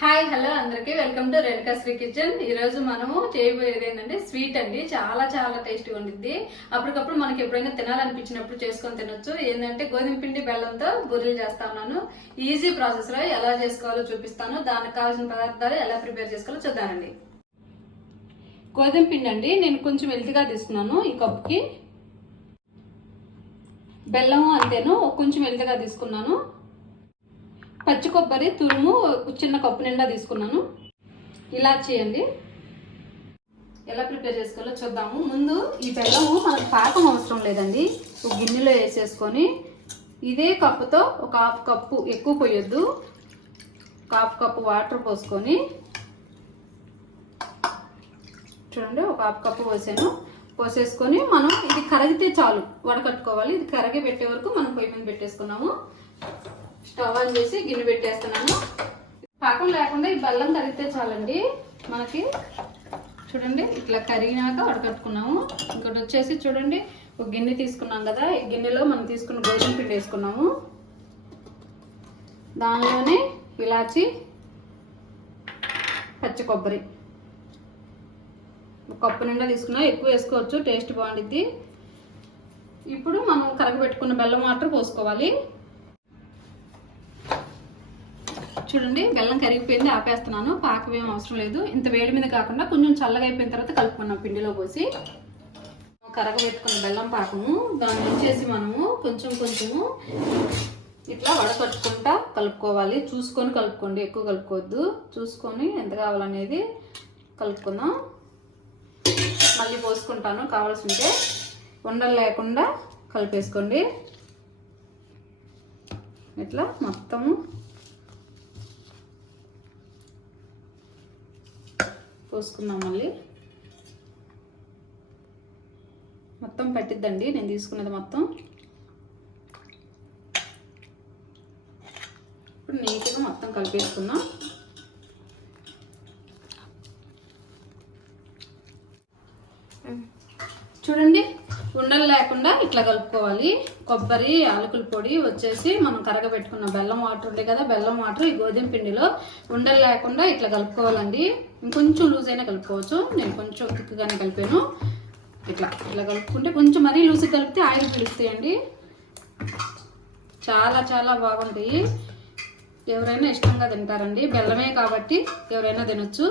Hi hello అందరికీ. Welcome to Renuka Sri kitchen. ఈరోజు మనము చేయబోయేది ఏంటంటే స్వీట్ అండి. చాలా చాలా టేస్టీగా ఉండిద్ది. అప్పటికప్పుడు మనకి ఎప్పుడైనా తినాలనిపించినప్పుడు చేసుకొని తినొచ్చు. ఏంటంటే గోధుమ పిండి బెల్లంతో బూరెలు చేస్తా ఉన్నాను. ఈజీ ప్రాసెస్లో ఎలా చేసుకోవాలో చూపిస్తాను. దానికి కావాల్సిన పదార్థాలు ఎలా ప్రిపేర్ చేసుకోవాలో చూద్దానండి గోధుమ పిండి అండి. నేను కొంచెం వెల్తిగా తీసుకున్నాను ఈ కప్పుకి. బెల్లం అంతేను. కొంచెం వెల్తిగా తీసుకున్నాను. పచ్చి కొబ్బరి తురుము చిన్న కప్పు నిండా తీసుకున్నాను. ఇలా చేయండి. ఎలా ప్రిపేర్ చేసుకోవాలో చూద్దాము. ముందు ఈ బెల్లము మనకు పాకం అవసరం లేదండి. ఒక గిన్నెలో వేసేసుకొని ఇదే కప్పుతో ఒక హాఫ్ కప్పు ఎక్కువ పోయొద్దు. ఒక హాఫ్ కప్పు వాటర్ పోసుకొని చూడండి ఒక హాఫ్ కప్పు పోసాను. పోసేసుకొని మనం ఇది కరిగితే చాలు. వడకట్టుకోవాలి. ఇది కరిగి పెట్టే వరకు మనం పొయ్యి మీద పెట్టేసుకున్నాము. స్టవ్ ఆన్ చేసి గిన్నె పెట్టేస్తున్నాను. పాకం లేకుండా ఈ బెల్లం కరిగితే చాలండి. మనకి చూడండి ఇట్లా కరిగినాక వడకట్టుకున్నాము ఇంకోటి వచ్చేసి చూడండి ఒక గిన్నె తీసుకున్నాం కదా ఈ గిన్నెలో మనం తీసుకున్న గోధుమ పిండి వేసుకున్నాము. దానిలోనే ఇలాచి పచ్చి కొబ్బరి. కప్పు నిండా తీసుకున్నా ఎక్కువ వేసుకోవచ్చు టేస్ట్ బాగుండిద్ది. ఇప్పుడు మనం కరగబెట్టుకున్న బెల్లం వాటర్ పోసుకోవాలి. చూడండి బెల్లం కరిగిపోయింది ఆపేస్తున్నాను పాకం ఏం అవసరం లేదు. ఇంత వేడి మీద కాకుండా కొంచెం చల్లగా అయిపోయిన తర్వాత కలుపుకున్నాం పిండిలో పోసి. కరగబెట్టుకున్న బెల్లం పాకము దాన్ని వచ్చేసి మనము కొంచెం కొంచెము ఇట్లా వడకట్టుకుంటా కలుపుకోవాలి. చూసుకొని కలుపుకోండి ఎక్కువ కలుపుకోవద్దు. చూసుకొని ఎంత కావాలనేది కలుపుకుందాం. మళ్ళీ పోసుకుంటాను కావాల్సి ఉంటే ఉండలు లేకుండా కలిపేసుకోండి. ఇట్లా మొత్తము పోసుకుందాం మళ్ళీ. మొత్తం పట్టిద్దండి నేను తీసుకున్నది మొత్తం. ఇప్పుడు నీట్గా మొత్తం కలిపేసుకుందాం. చూడండి ఉండలు లేకుండా ఇట్లా కలుపుకోవాలి. కొబ్బరి యాలకుల పొడి వచ్చేసి మనం కరగబెట్టుకున్న బెల్లం వాటర్ ఉంది కదా బెల్లం వాటర్ ఈ గోధుమ పిండిలో ఉండలు లేకుండా ఇట్లా కలుపుకోవాలండి. ఇంకొంచెం లూజ్ అయినా కలుపుకోవచ్చు. నేను కొంచెం థిక్గానే కలిపాను. ఇట్లా ఇట్లా కలుపుకుంటే కొంచెం మరీ లూజ్ కలిపితే ఆయిల్ పిలుస్తాయండి. చాలా చాలా బాగుంటాయి. ఎవరైనా ఇష్టంగా తింటారండి. బెల్లమే కాబట్టి ఎవరైనా తినొచ్చు.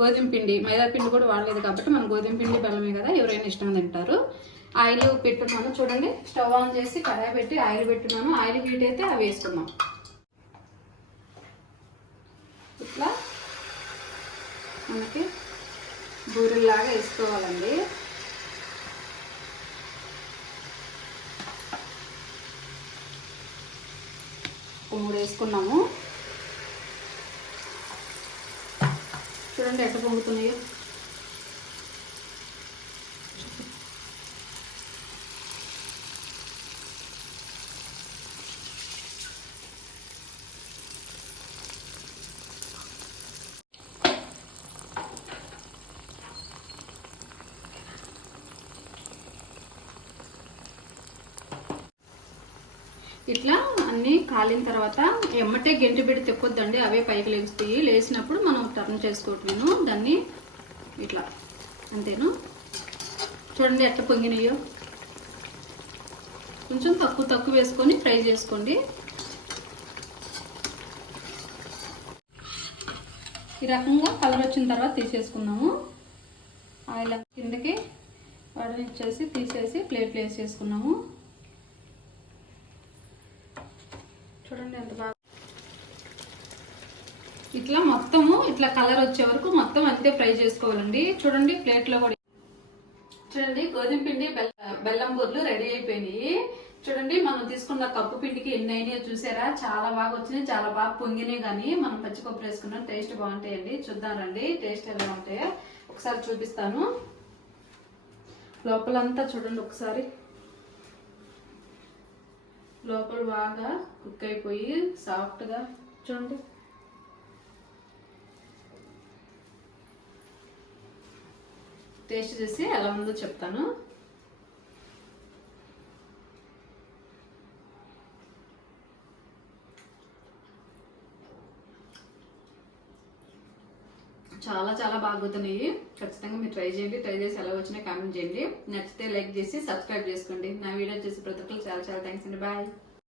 గోధుమ పిండి మైదా పిండి కూడా వాడలేదు కాబట్టి మనం గోధుమ పిండి బెల్లమే కదా ఎవరైనా ఇష్టంగా తింటారు. ఆయిల్ పెట్టున్నాను చూడండి. స్టవ్ ఆన్ చేసి కడాయి పెట్టి ఆయిల్ పెట్టున్నాను. ఆయిల్ హీట్ అయితే అవి వేసుకున్నాం ఇట్లా మనకి బూరెల్లాగా వేసుకోవాలండి. మూడు వేసుకున్నాము. చూడండి ఎట్లా పొంగుతున్నాయో ఇట్లా అన్నీ కాలిన తర్వాత ఎమ్మటే గెంటి బిడ్డ తెక్కొద్దండి అవే పైకి లేస్తాయి లేచినప్పుడు మనం టర్న్ చేసుకోవట్లేను దాన్ని ఇట్లా అంతేను. చూడండి ఎట్లా పొంగినాయో. కొంచెం తక్కువ తక్కువ వేసుకొని ఫ్రై చేసుకోండి. ఈ రకంగా కలర్ వచ్చిన తర్వాత తీసేసుకున్నాము. ఆయిల్ కిందకి వడనిచ్చేసి తీసేసి ప్లేట్లు వేసేసుకున్నాము. చూడండి ఎంత బాగా. ఇట్లా మొత్తము ఇట్లా కలర్ వచ్చే వరకు మొత్తం అంతే ఫ్రై చేసుకోవాలండి. చూడండి ప్లేట్లో కూడా. చూడండి గోధుమ పిండి బెల్ల బెల్లం బూర్లు రెడీ అయిపోయినాయి. చూడండి మనం తీసుకున్న కప్పు పిండికి ఎన్ని అయినాయో చూసారా? చాలా బాగా వచ్చినాయి చాలా బాగా పొంగినాయి కానీ మనం పచ్చి కొబ్బరి వేసుకున్నాం. టేస్ట్ బాగుంటాయండి. చూద్దాం రండి టేస్ట్ ఎలా ఉంటాయో ఒకసారి చూపిస్తాను. లోపలంతా చూడండి ఒకసారి. లోపల బాగా కుక్ అయిపోయి సాఫ్ట్గా చూడండి. టేస్ట్ చేసి ఎలా ఉందో చెప్తాను. చాలా చాలా బాగుతున్నాయి ఖచ్చితంగా మీరు ట్రై చేయండి. ట్రై చేసి ఎలా వచ్చినాయి కామెంట్ చేయండి. నచ్చితే లైక్ చేసి సబ్స్క్రైబ్ చేసుకోండి. నా వీడియో చూసి ప్రతి ఒక్కరు చాలా చాలా థ్యాంక్స్ అండి. బాయ్